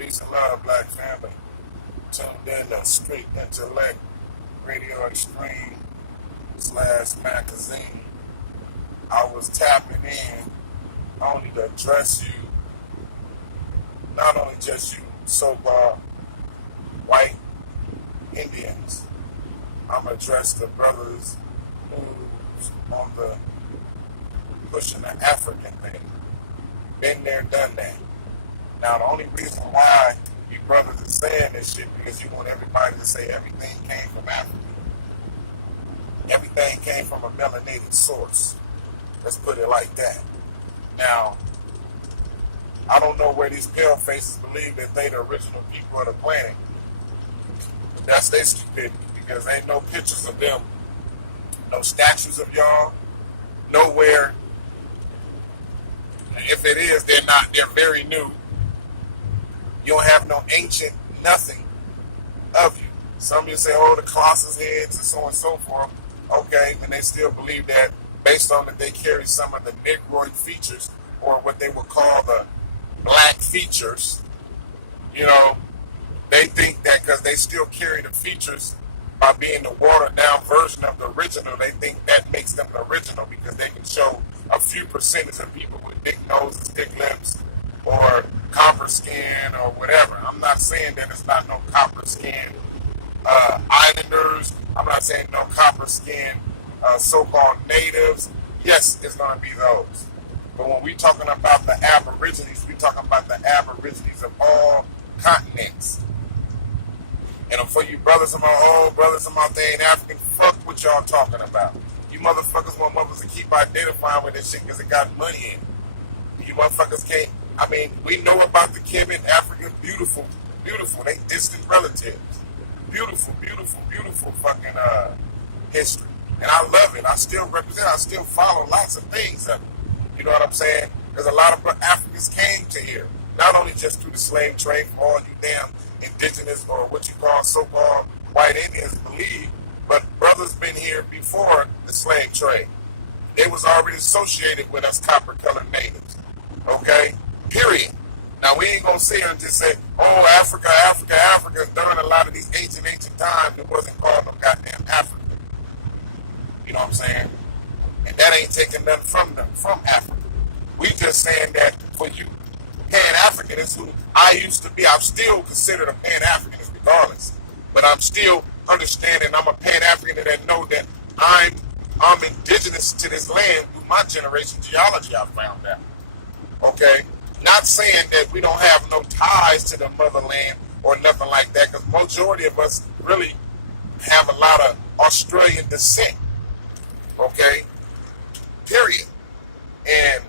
Peace and love, black family. Tuned in to Street Intellect Radio Extreme / magazine. I was tapping in only to address you, not only just you so-called white Indians. I'm gonna address the brothers who's on the pushing the African thing. Been there, done that. Now, the only reason why you brothers are saying this shit because you want everybody to say everything came from Africa. Everything came from a melanated source. Let's put it like that. Now, I don't know where these pale faces believe that they the original people of the planet. But that's their stupidity because ain't no pictures of them, no statues of y'all, nowhere. If it is, they're very new. You don't have no ancient nothing of you. Some of you say, oh, the Colossus heads and so on and so forth. Okay, and they still believe that based on that they carry some of the Negroid features or what they would call the black features. You know, they think that because they still carry the features by being the watered down version of the original, they think that makes them the original because they can show a few percentage of people with big noses, big lips, or copper skin or whatever. I'm not saying that it's not no copper skin islanders. I'm not saying no copper skin so-called natives. Yes, it's going to be those. But when we're talking about the aborigines, we're talking about the aborigines of all continents. And for you brothers of my own, brothers of my they ain't African, fuck what y'all talking about. You motherfuckers want mothers to keep identifying with this shit because it got money in it. You motherfuckers can't. I mean, we know about the Kemet, African, beautiful, beautiful. They distant relatives. Beautiful, beautiful, beautiful fucking history. And I love it. I still represent, I still follow lots of things of it. You know what I'm saying? Because a lot of Africans came to here. Not only just through the slave trade, for all you damn indigenous or what you call so-called white Indians believe, but brothers been here before the slave trade. They was already associated with us copper-colored natives. Okay? Period. Now, we ain't going to sit here and just say, oh, Africa, Africa, Africa. During a lot of these ancient times, it wasn't called no goddamn Africa. You know what I'm saying? And that ain't taking nothing from them, from Africa. We just saying that for you Pan-Africanists who I used to be, I'm still considered a Pan-Africanist regardless. But I'm still understanding I'm a Pan-African that know that I'm indigenous to this land through my generation geology I found out. Okay? Not saying that we don't have no ties to the motherland or nothing like that, because majority of us really have a lot of Australian descent. Okay? Period. And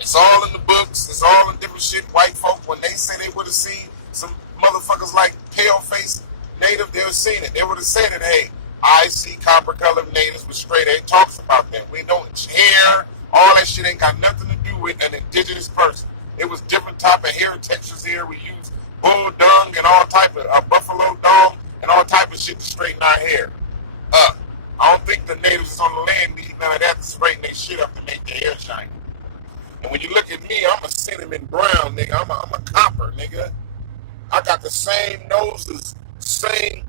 it's all in the books. It's all in different shit. White folk, when they say they would have seen some motherfuckers like pale-faced native, they would have seen it. They would have said it, hey, I see copper-colored natives with straight hair. It talks about that. We know hair, all that shit ain't got nothing to do with an indigenous person. It was different type of hair textures here. We use bull dung and all type of buffalo dung and all type of shit to straighten our hair up. I don't think the natives on the land need none of that to straighten their shit up to make their hair shiny. And when you look at me, I'm a cinnamon brown, nigga. I'm a copper, nigga. I got the same noses, same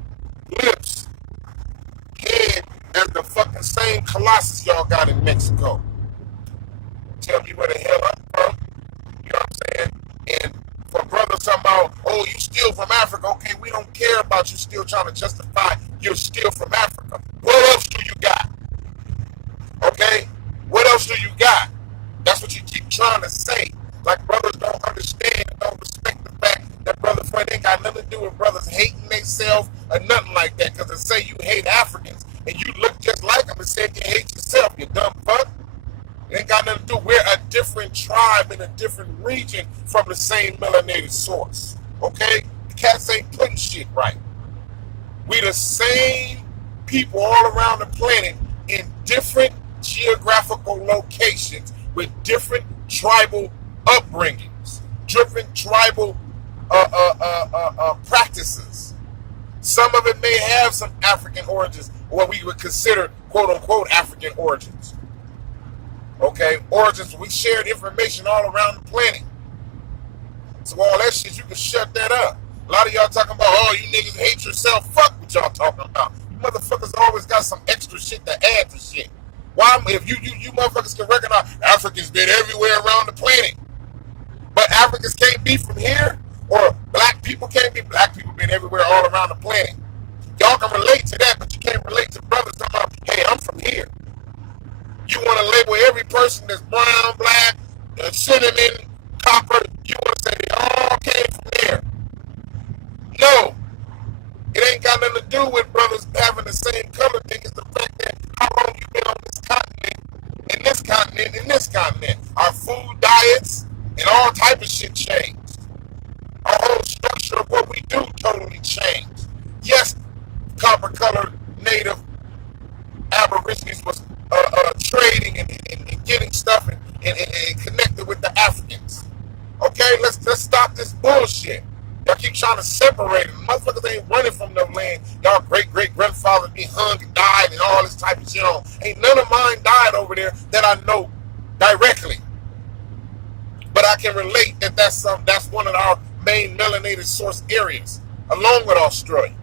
lips, head as the fucking same Colossus y'all got in Mexico. Tell me where the hell I'm from. You know what I'm saying? And for brothers talking about, oh, you still from Africa. Okay, we don't care about you still trying to justify you're still from Africa. What else do you got? Okay? What else do you got? That's what you keep trying to say. Like brothers don't understand, don't respect the fact that brother friend ain't got nothing to do with brothers hating themselves or nothing like that. Because to say you hate Africans and you look just like them and say you hate yourself, you dumb fuck. It ain't got nothing to do. We're a different tribe in a different region from the same melanated source. Okay? The cats ain't putting shit right. We the same people all around the planet in different geographical locations with different tribal upbringings, different tribal practices. Some of it may have some African origins, or what we would consider quote-unquote African origins. Okay? Origins, we shared information all around the planet. So all that shit, you can shut that up. A lot of y'all talking about, oh, you niggas hate yourself. Fuck what y'all talking about. You motherfuckers always got some extra shit to add to shit. Why, if you motherfuckers can recognize Africans been everywhere around the planet, but Africans can't be from here, or black people can't be, black people been everywhere all around the planet. Y'all can relate to that, but you can't relate to brothers talking about, hey, I'm from here. You want to label every person that's brown, black, cinnamon, copper, you want to say they all came from there. No. It ain't got nothing to do with brothers having the same color thing. It's the fact that how long you been on this continent, in this continent, in this continent. Our food, diets, and all type of shit changed. Our whole structure of what we do totally changed. Yes, copper-colored native aborigines was trading and getting stuff and connected with the Africans. Okay, let's stop this bullshit. Y'all keep trying to separate them. Motherfuckers ain't running from no land. Y'all great-great-grandfathers be hung and died and all this type of shit on. Ain't none of mine died over there that I know directly. But I can relate that that's one of our main melanated source areas, along with Australia,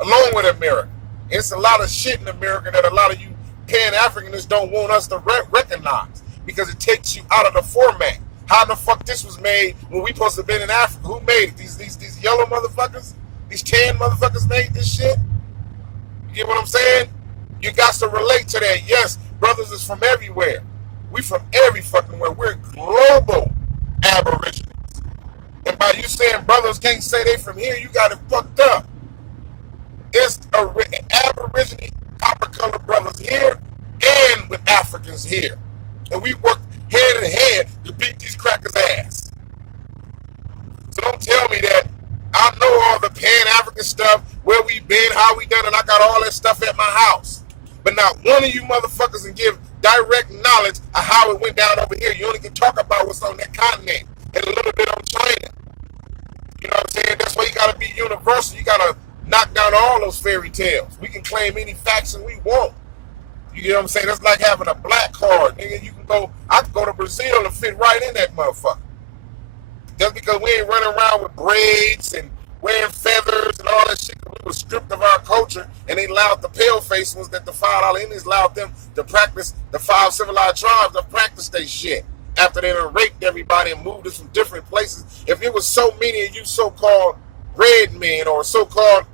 along with America. It's a lot of shit in America that a lot of you Pan-Africanists don't want us to recognize because it takes you out of the format. How the fuck this was made when we supposed to have been in Africa? Who made it? These yellow motherfuckers? These tan motherfuckers made this shit? You get what I'm saying? You got to relate to that. Yes, brothers is from everywhere. We from every fucking where. We're global aborigines. And by you saying brothers can't say they from here, you got it fucked up. It's aborigine copper-colored brothers here and with Africans here. And we work head to head to beat these crackers' ass. So don't tell me that I know all the Pan-African stuff, where we been, how we done, and I got all that stuff at my house. But not one of you motherfuckers can give direct knowledge of how it went down over here. You only can talk about what's on that continent and a little bit on China. You know what I'm saying? That's why you got to be universal. You got to knock down all those fairy tales. We can claim any faction we want. You know what I'm saying? That's like having a black card. Nigga, I can go to Brazil and fit right in that motherfucker. Just because we ain't running around with braids and wearing feathers and all that shit, we were stripped of our culture, and they allowed the pale-faced ones that the $5 Indians allowed them to practice, the 5 civilized tribes to practice their shit after they done raped everybody and moved us from different places. If it was so many of you so-called red men or so-called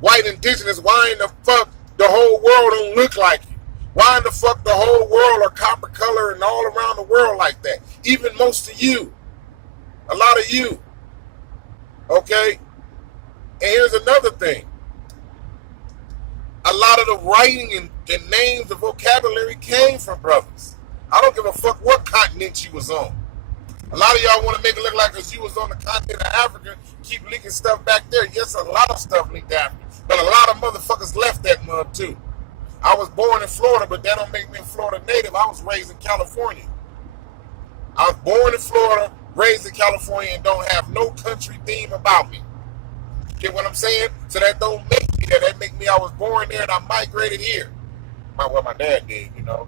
white indigenous, why in the fuck the whole world don't look like you? Why in the fuck the whole world are copper color and all around the world like that? Even most of you. A lot of you. Okay? And here's another thing. A lot of the writing and the names, the vocabulary came from brothers. I don't give a fuck what continent you was on. A lot of y'all want to make it look like as you was on the continent of Africa, keep leaking stuff back there. Yes, a lot of stuff leaked Africa. But a lot of motherfuckers left that mud too. I was born in Florida, but that don't make me a Florida native. I was raised in California. I was born in Florida, raised in California, and don't have no country theme about me. Get what I'm saying? So that don't make me that. That make me I was born there and I migrated here. Well, my dad did, you know.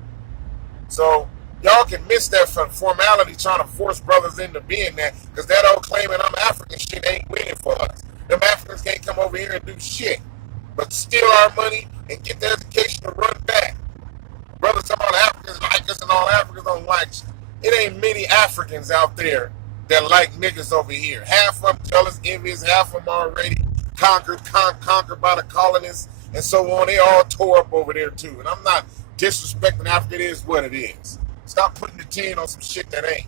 So y'all can miss that formality trying to force brothers into being that, because that old claiming I'm African shit ain't winning for us. Them Africans can't come over here and do shit but steal our money and get the education to run back. Brothers talking about Africans like us and all Africans don't like us. It ain't many Africans out there that like niggas over here. Half of them jealous, envious, half of them already conquered by the colonists and so on. They all tore up over there too. And I'm not disrespecting Africa. It is what it is. Stop putting the 10 on some shit that ain't.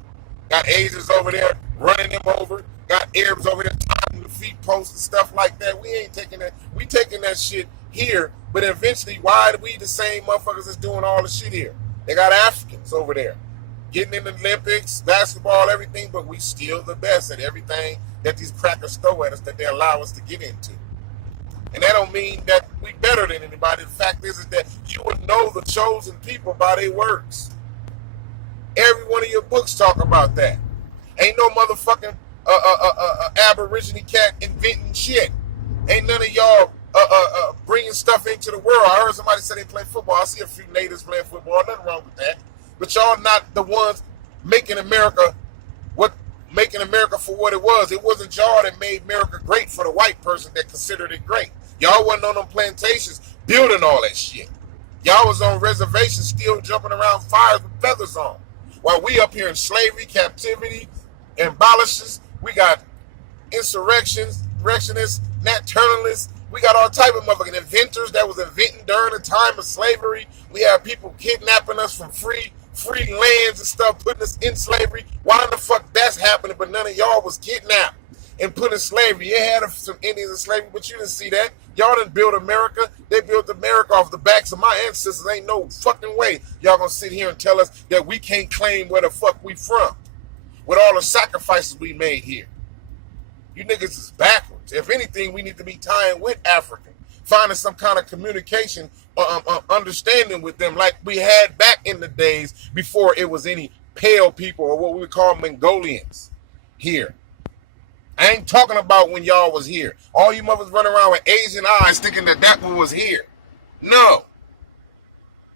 Got Asians over there running them over. Got Arabs over there tying the feet posts and stuff like that. We ain't taking that. We taking that shit here. But eventually, why are we the same motherfuckers that's doing all the shit here? They got Africans over there getting in the Olympics, basketball, everything, but we still the best at everything that these crackers throw at us that they allow us to get into. And that don't mean that we better than anybody. The fact is that you would know the chosen people by their works. Every one of your books talk about that. Ain't no motherfucking aborigine cat inventing shit. Ain't none of y'all bringing stuff into the world. I heard somebody say they play football. I see a few natives playing football. Nothing wrong with that. But y'all not the ones making America what making America for what it was. It wasn't y'all that made America great for the white person that considered it great. Y'all wasn't on them plantations building all that shit. Y'all was on reservations still jumping around fires with feathers on. While we up here in slavery, captivity, abolishes, we got insurrectionists, nocturnalists. We got all type of motherfucking inventors that was inventing during the time of slavery. We have people kidnapping us from free lands and stuff, putting us in slavery. Why the fuck that's happening, but none of y'all was kidnapped and put in slavery? You had some Indians in slavery, but you didn't see that. Y'all didn't build America. They built America off the backs of my ancestors. Ain't no fucking way y'all gonna sit here and tell us that we can't claim where the fuck we from with all the sacrifices we made here. You niggas is backwards. If anything, we need to be tying with Africa, finding some kind of communication understanding with them like we had back in the days before it was any pale people or what we would call Mongolians here. I ain't talking about when y'all was here. All you mothers running around with Asian eyes thinking that one was here. No.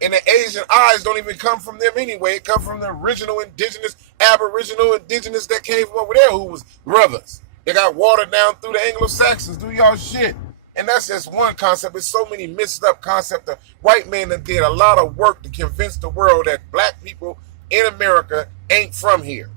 And the Asian eyes don't even come from them anyway. It comes from the original indigenous, aboriginal indigenous that came from over there who was brothers. They got watered down through the Anglo-Saxons. Do y'all shit. And that's just one concept. There's so many mixed up concepts. The white man that did a lot of work to convince the world that black people in America ain't from here.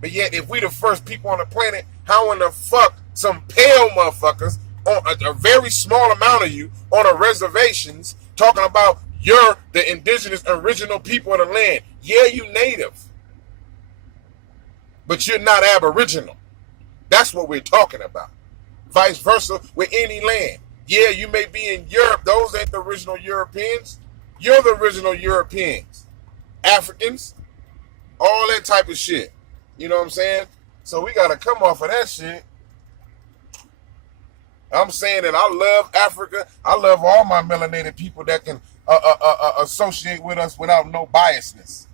But yet, if we the first people on the planet, how in the fuck some pale motherfuckers, on a very small amount of you, on a reservations, talking about you're the indigenous original people of the land. Yeah, you native. But you're not aboriginal. That's what we're talking about. Vice versa with any land. Yeah, you may be in Europe. Those ain't the original Europeans. You're the original Europeans. Africans. All that type of shit. You know what I'm saying? So we got to come off of that shit. I'm saying that I love Africa. I love all my melanated people that can associate with us without no biasness.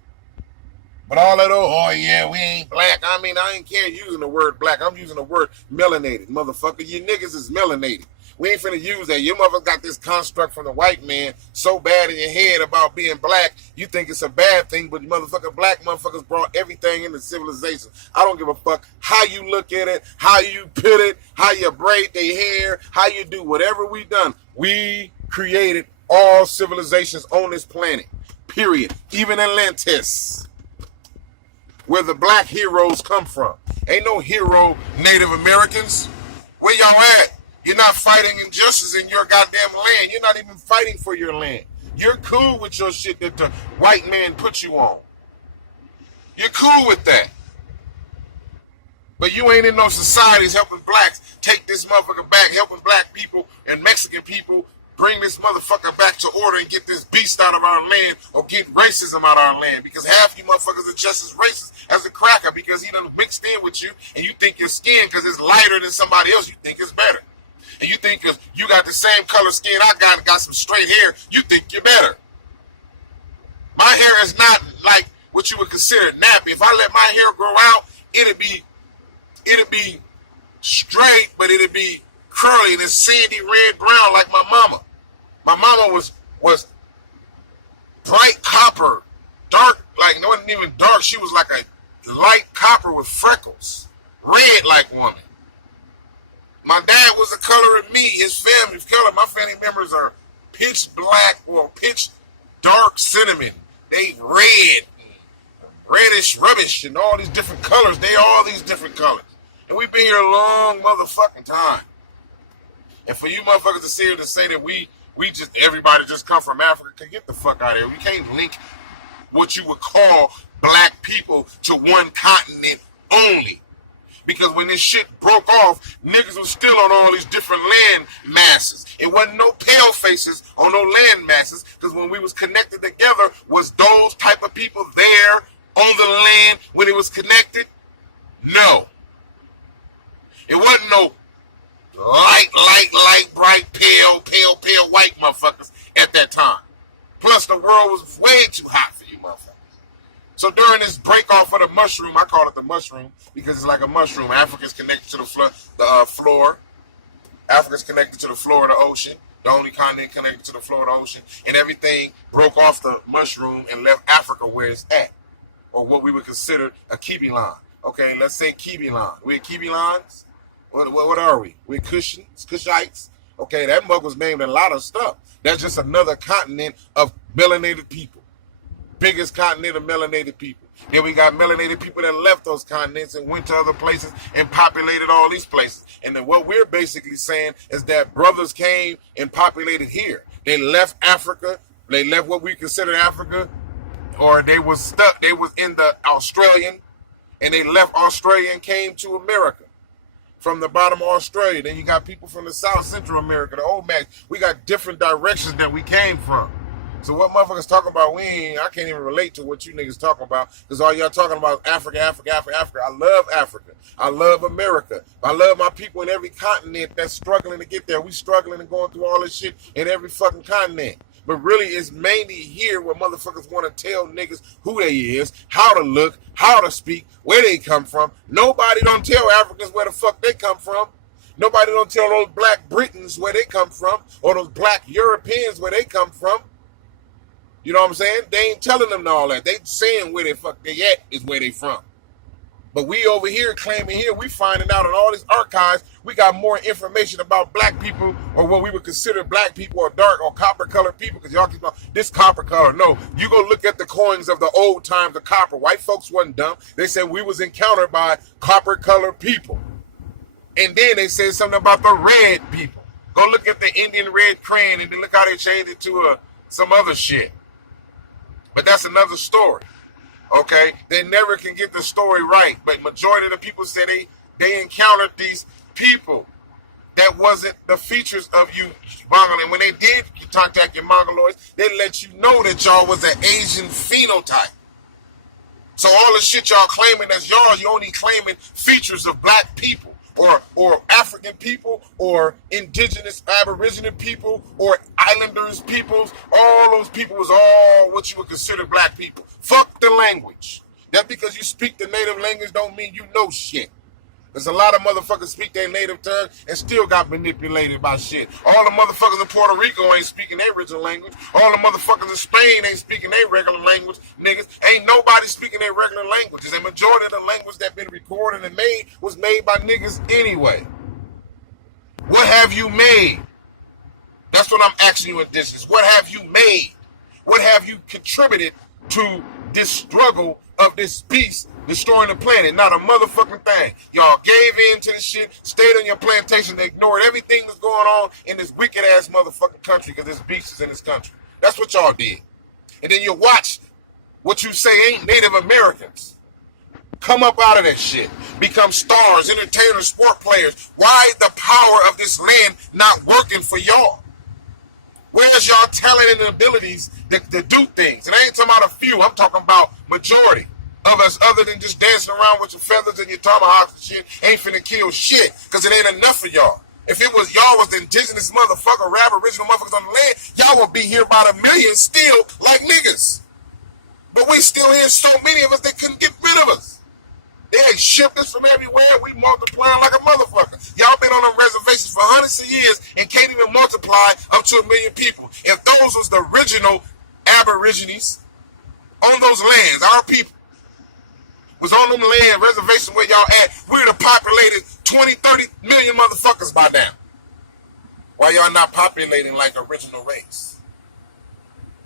But all that, oh yeah, we ain't black. I mean, I ain't care using the word black. I'm using the word melanated, motherfucker. You niggas is melanated. We ain't finna use that. Your mother got this construct from the white man so bad in your head about being black, you think it's a bad thing, but black motherfuckers brought everything into civilization. I don't give a fuck how you look at it, how you put it, how you braid their hair, how you do whatever we done. We created all civilizations on this planet, period. Even Atlantis, where the black heroes come from. Ain't no hero Native Americans. Where y'all at? You're not fighting injustice in your goddamn land. You're not even fighting for your land. You're cool with your shit that the white man put you on. You're cool with that. But you ain't in no societies helping blacks take this motherfucker back, helping black people and Mexican people bring this motherfucker back to order and get this beast out of our land or get racism out of our land. Because half you motherfuckers are just as racist as a cracker because he done mixed in with you and you think your skin, because it's lighter than somebody else, you think it's better. And you think because you got the same color skin I got some straight hair, you think you're better. My hair is not like what you would consider nappy. If I let my hair grow out, it'd be straight, but it'd be curly and it's sandy red brown like my mama. My mama was bright copper, dark, like it wasn't even dark. She was like a light copper with freckles, red like woman. My dad was the color of me. His family's color. My family members are pitch black or pitch dark cinnamon. They red, reddish rubbish, and all these different colors. They all these different colors. And we've been here a long motherfucking time. And for you motherfuckers to sit here to say that we just, everybody just come from Africa, can get the fuck out of here. We can't link what you would call black people to one continent only. Because when this shit broke off, niggas was still on all these different land masses. It wasn't no pale faces on no land masses. Because when we was connected together, was those type of people there on the land when it was connected? No. It wasn't no light, bright, pale white motherfuckers at that time. Plus the world was way too hot for you motherfuckers. So during this break off of the mushroom, I call it the mushroom because it's like a mushroom. Africa's connected to the floor. Africa's connected to the floor of the ocean. The only continent connected to the floor of the ocean. And everything broke off the mushroom and left Africa where it's at. Or what we would consider a kibi line. Okay, let's say Kibilan. We're Kibilans. What are we? We're Cushites. Okay, that mug was named a lot of stuff. That's just another continent of melanated people. Biggest continent of melanated people. Then we got melanated people that left those continents and went to other places and populated all these places. And then what we're basically saying is that brothers came and populated here. They left Africa. They left what we consider Africa, or they was stuck. They was in the Australian, and they left Australia and came to America from the bottom of Australia. Then you got people from the South Central America, the old Max. We got different directions that we came from. So what motherfuckers talking about, I can't even relate to what you niggas talking about, because all y'all talking about Africa. I love Africa. I love America. I love my people in every continent that's struggling to get there. We struggling and going through all this shit in every fucking continent. But really, it's mainly here where motherfuckers want to tell niggas who they is, how to look, how to speak, where they come from. Nobody don't tell Africans where the fuck they come from. Nobody don't tell those black Britons where they come from, or those black Europeans where they come from. You know what I'm saying? They ain't telling them all that. They saying where they fuck they at is where they from. But we over here claiming here, we finding out in all these archives, we got more information about black people, or what we would consider black people, or dark or copper colored people, because y'all keep on this copper color. No, you go look at the coins of the old times of copper. White folks wasn't dumb. They said we was encountered by copper colored people. And then they said something about the red people. Go look at the Indian red crayon, and then look how they changed it to some other shit. But that's another story, okay? They never can get the story right. But majority of the people say they encountered these people that wasn't the features of you, Mongol. And when they did contact your Mongoloids, they let you know that y'all was an Asian phenotype. So all the shit y'all claiming as y'all, you only claiming features of black people, or African people, or indigenous aboriginal people, or islanders peoples. All those people was all what you would consider black people. Fuck the language. That because you speak the native language don't mean you know shit. There's a lot of motherfuckers speak their native tongue and still got manipulated by shit. All the motherfuckers in Puerto Rico ain't speaking their original language. All the motherfuckers in Spain ain't speaking their regular language. Niggas, ain't nobody speaking their regular languages. And majority of the language that been recorded and made was made by niggas anyway. What have you made? That's what I'm asking you in this is, what have you made? What have you contributed to this struggle of this beast destroying the planet? Not a motherfucking thing. Y'all gave in to this shit, stayed on your plantation, ignored everything that's going on in this wicked ass motherfucking country because this beast is in this country. That's what y'all did. And then you watch what you say ain't Native Americans come up out of that shit, become stars, entertainers, sport players. Why the power of this land not working for y'all? Where's y'all talent and abilities to do things? And I ain't talking about a few. I'm talking about majority of us, other than just dancing around with your feathers and your tomahawks and shit, ain't finna kill shit, because it ain't enough for y'all. If it was y'all was the indigenous motherfucker, aboriginal motherfuckers on the land, y'all would be here by the millions still like niggas. But we still hear so many of us that couldn't get rid of us. They ain't shipped us from everywhere. We multiplying like a motherfucker. Y'all been on them reservations for hundreds of years and can't even multiply up to 1 million people. If those was the original aborigines on those lands, our people was on them land reservations where y'all at, we'd have populated 20, 30 million motherfuckers by now. Why y'all not populating like original race?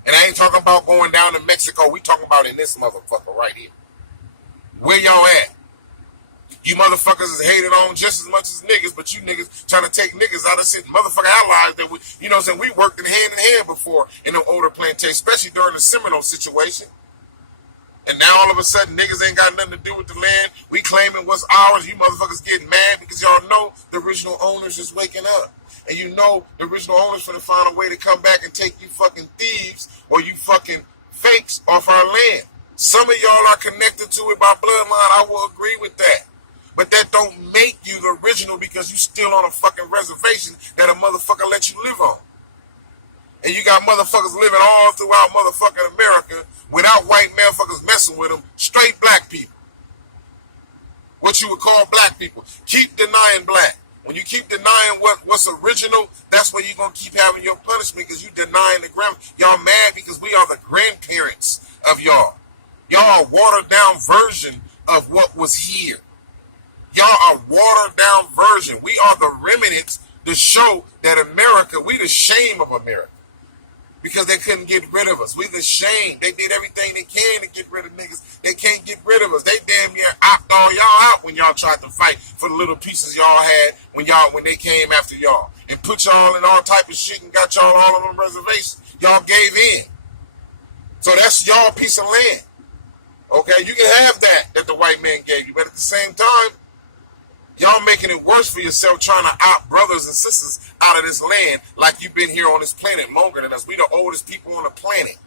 And I ain't talking about going down to Mexico. We talking about in this motherfucker right here. Where y'all at? You motherfuckers is hated on just as much as niggas, but you niggas trying to take niggas out of shit. Motherfucker allies that we, you know what I'm saying, we worked in hand before in the older plantation, especially during the Seminole situation. And now all of a sudden niggas ain't got nothing to do with the land. We claiming what's ours. You motherfuckers getting mad because y'all know the original owners is waking up. And you know the original owners finna find a way to come back and take you fucking thieves or you fucking fakes off our land. Some of y'all are connected to it by bloodline. I will agree with that. But that don't make you the original because you still on a fucking reservation that a motherfucker let you live on. And you got motherfuckers living all throughout motherfucking America without white motherfuckers messing with them. Straight black people. What you would call black people. Keep denying black. When you keep denying what's original, that's where you're going to keep having your punishment because you denying the grand. Y'all mad because we are the grandparents of y'all. Y'all a watered down version of what was here. Y'all are watered down version. We are the remnants to show that America, we the shame of America. Because they couldn't get rid of us. We the shame. They did everything they can to get rid of niggas. They can't get rid of us. They damn near opt all y'all out when y'all tried to fight for the little pieces y'all had when they came after y'all. And put y'all in all type of shit and got y'all all on them reservations. Y'all gave in. So that's y'all piece of land. Okay, you can have that the white man gave you. But at the same time, y'all making it worse for yourself trying to opt brothers and sisters out of this land like you've been here on this planet longer than us. We the oldest people on the planet.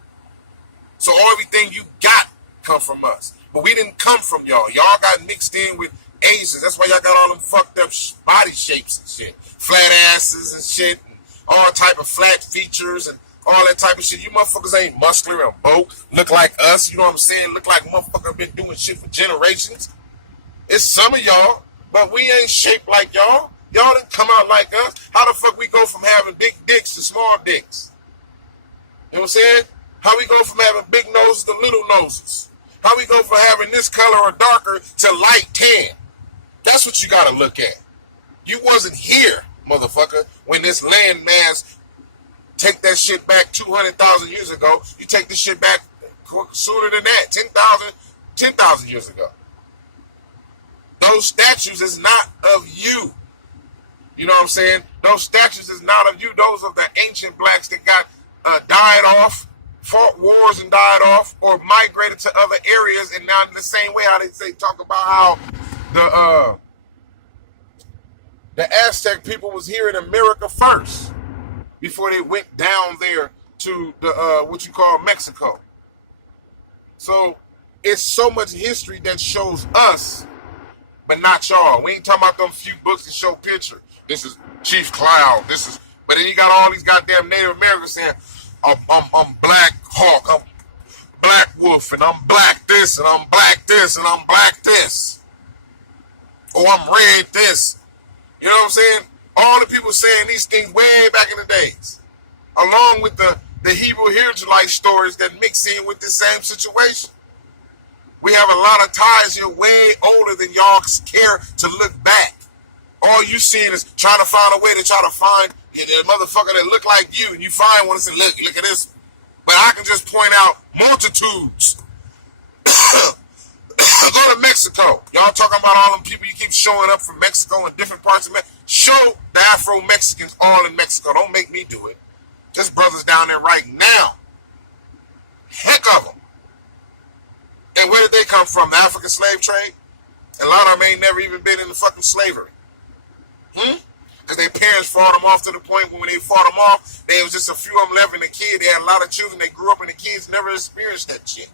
So everything you got come from us. But we didn't come from y'all. Y'all got mixed in with Asians. That's why y'all got all them fucked up body shapes and shit. Flat asses and shit. And all type of flat features and all that type of shit. You motherfuckers ain't muscular and boat. Look like us. You know what I'm saying? Look like motherfuckers been doing shit for generations. It's some of y'all. But we ain't shaped like y'all. Y'all didn't come out like us. How the fuck we go from having big dicks to small dicks? You know what I'm saying? How we go from having big noses to little noses? How we go from having this color or darker to light tan? That's what you gotta look at. You wasn't here, motherfucker, when this landmass take that shit back 200,000 years ago. You take this shit back sooner than that, 10,000 years ago. Those statues is not of you. You know what I'm saying? Those statues is not of you. Those are the ancient blacks that got died off, fought wars and died off, or migrated to other areas. And now in the same way how they say, talk about how the Aztec people was here in America first before they went down there to the what you call Mexico. So it's so much history that shows us, but not y'all. We ain't talking about them few books that show picture. This is Chief Cloud. This is, but then you got all these goddamn Native Americans saying, I'm Black Hawk, I'm Black Wolf, and I'm Black this, and I'm Black this, and I'm Black this. Or I'm Red this. You know what I'm saying? All the people saying these things way back in the days. Along with the Hebrew Israelite stories that mix in with the same situation. We have a lot of ties here way older than y'all care to look back. All you seeing is trying to find a way to try to find a motherfucker that look like you, and you find one and say, look at this. But I can just point out multitudes. Go to Mexico. Y'all talking about all them people you keep showing up from Mexico and different parts of Mexico. Show the Afro-Mexicans all in Mexico. Don't make me do it. There's brothers down there right now. Heck of them. And where did they come from? The African slave trade? A lot of them ain't never even been in the fucking slavery. Because their parents fought them off to the point when they fought them off, there was just a few of them left in the kid. They had a lot of children. They grew up and the kids never experienced that shit.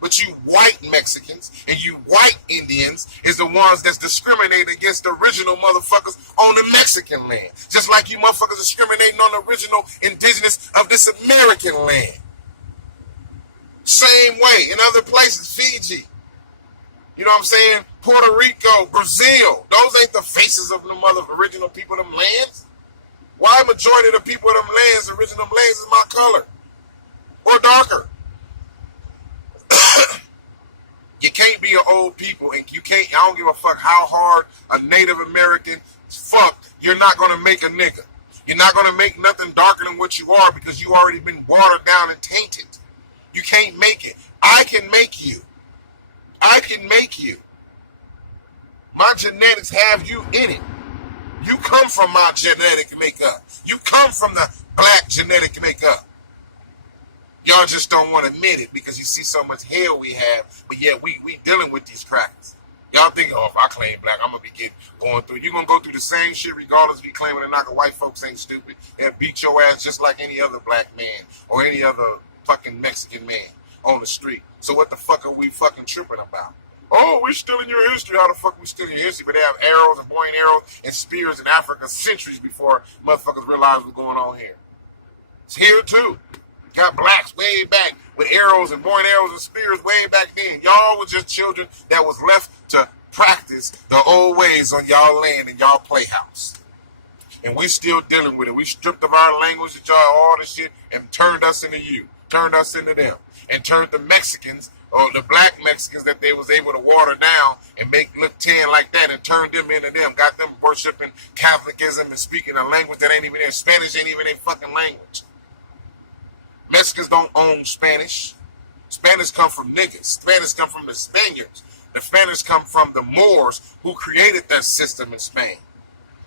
But you white Mexicans and you white Indians is the ones that's discriminating against the original motherfuckers on the Mexican land. Just like you motherfuckers discriminating on the original indigenous of this American land. Same way in other places, Fiji. You know what I'm saying? Puerto Rico, Brazil. Those ain't the faces of them other original people of them lands. Why majority of the people of them lands, original lands, is my color? Or darker. You can't be an old people, and you can't, I don't give a fuck how hard a Native American fuck, you're not going to make a nigga. You're not going to make nothing darker than what you are because you already been watered down and tainted. You can't make it. I can make you. I can make you. My genetics have you in it. You come from my genetic makeup. You come from the black genetic makeup. Y'all just don't want to admit it because you see so much hell we have, but yet we dealing with these crackers. Y'all think, oh, if I claim black, I'm going to be going through. You're going to go through the same shit regardless if you claiming or not. White folks ain't stupid. They'll beat your ass just like any other black man or any other fucking Mexican man on the street. So what the fuck are we fucking tripping about? Oh, we're still in your history. How the fuck we still in your history? But they have arrows and bow and arrows and spears in Africa centuries before motherfuckers realized what's going on here. It's here too. Got blacks way back with arrows and bow and arrows and spears way back then. Y'all was just children that was left to practice the old ways on y'all land and y'all playhouse. And we still dealing with it. We stripped of our language and y'all all this shit and turned us into you. Turned us into them. And turned the Mexicans or the black Mexicans that they was able to water down and make look tan like that and turn them into them, got them worshiping Catholicism and speaking a language that ain't even their Spanish ain't even their fucking language. Mexicans don't own Spanish. Spanish come from niggas. Spanish come from the Spaniards. The Spanish come from the Moors who created that system in Spain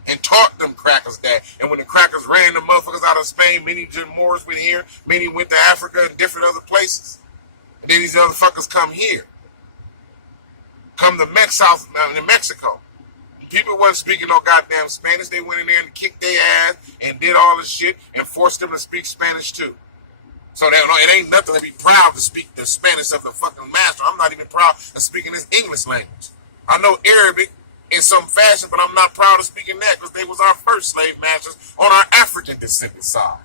and taught them crackers that. And when the crackers ran the motherfuckers out of Spain, many Moors went here, many went to Africa and different other places. And then these other fuckers come here. Come to Mexico. People wasn't speaking no goddamn Spanish. They went in there and kicked their ass and did all this shit and forced them to speak Spanish too. So it ain't nothing to be proud to speak the Spanish of the fucking master. I'm not even proud of speaking this English language. I know Arabic in some fashion, but I'm not proud of speaking that because they was our first slave masters on our African descendant side.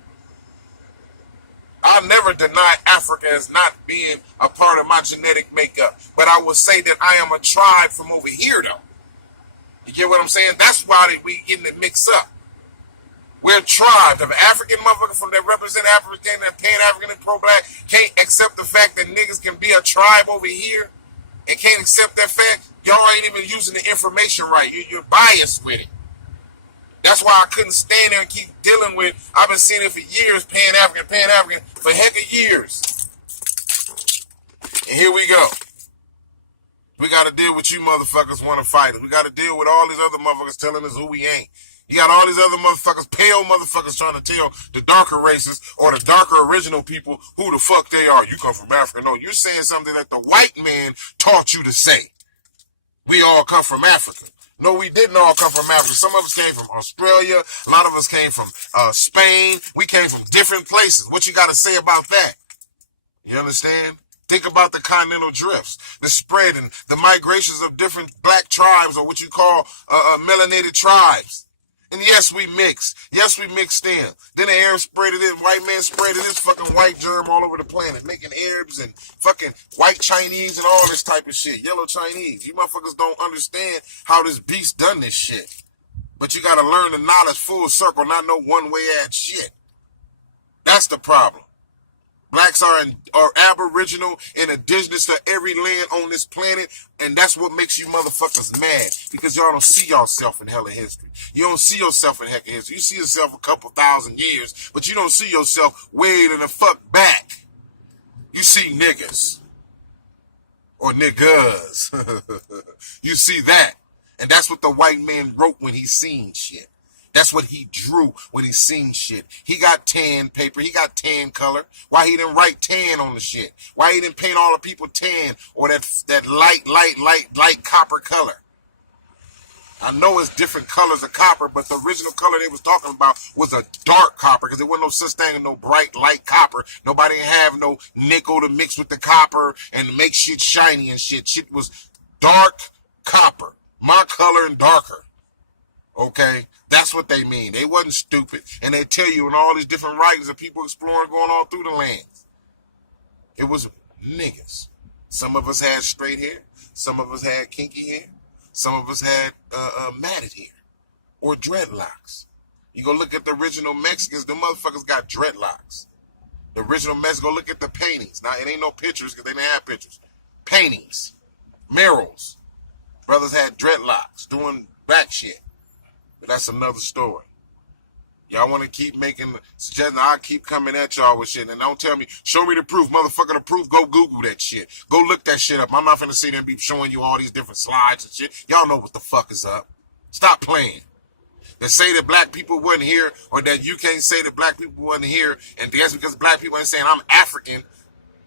I'll never deny Africa as not being a part of my genetic makeup, but I will say that I am a tribe from over here, though. You get what I'm saying? That's why we getting it mixed up. We're a tribe. The African motherfucker from that represent African and Pan-African and pro-black can't accept the fact that niggas can be a tribe over here and can't accept that fact. Y'all ain't even using the information right. You're biased with it. That's why I couldn't stand there and keep dealing with, I've been seeing it for years, Pan-African, for heck of years. And here we go. We got to deal with you motherfuckers want to fight us. We got to deal with all these other motherfuckers telling us who we ain't. You got all these other motherfuckers, pale motherfuckers trying to tell the darker races or the darker original people who the fuck they are. You come from Africa. No, you're saying something that the white man taught you to say. We all come from Africa. No, we didn't all come from Africa. Some of us came from Australia. A lot of us came from Spain. We came from different places. What you got to say about that? You understand? Think about the continental drifts, the spread and the migrations of different black tribes or what you call melanated tribes. And yes, we mixed. Yes, we mixed in. Then the Arabs spread it in. White man spread it. This fucking white germ all over the planet, making Arabs and fucking white Chinese and all this type of shit. Yellow Chinese. You motherfuckers don't understand how this beast done this shit. But you got to learn the knowledge full circle, not no one-way ass shit. That's the problem. Blacks are aboriginal and indigenous to every land on this planet, and that's what makes you motherfuckers mad, because y'all don't see yourself in hella history. You don't see yourself in hella history. You see yourself a couple thousand years, but you don't see yourself way to the fuck back. You see niggas. Or niggas. You see that. And that's what the white man wrote when he seen shit. That's what he drew when he seen shit. He got tan paper. He got tan color. Why he didn't write tan on the shit? Why he didn't paint all the people tan or that light copper color? I know it's different colors of copper, but the original color they was talking about was a dark copper, because there wasn't no such thing as no bright light copper. Nobody didn't have no nickel to mix with the copper and make shit shiny and shit. Shit was dark copper. My color and darker. Okay, that's what they mean. They wasn't stupid, and they tell you in all these different writings of people exploring going on through the lands. It was niggas. Some of us had straight hair. Some of us had kinky hair. Some of us had matted hair or dreadlocks. You go look at the original Mexicans, the motherfuckers got dreadlocks. The original Mexicans, go look at the paintings. Now, it ain't no pictures because they didn't have pictures. Paintings, murals. Brothers had dreadlocks doing back shit. But that's another story. Y'all want to keep making suggestions, I'll keep coming at y'all with shit. And don't tell me, show me the proof. Motherfucker, the proof, go Google that shit. Go look that shit up. I'm not finna sit there and be showing you all these different slides and shit. Y'all know what the fuck is up. Stop playing. That say that black people wasn't here, or that you can't say that black people wasn't here, and that's because black people ain't saying I'm African,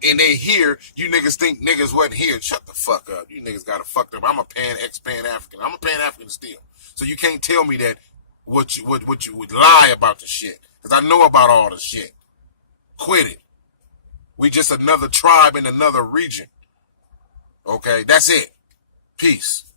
and they here, you niggas think niggas wasn't here. Shut the fuck up. You niggas gotta fuck up. I'm a Pan-African. I'm a Pan-African still. So you can't tell me that what you would lie about the shit. Because I know about all the shit. Quit it. We just another tribe in another region. Okay, that's it. Peace.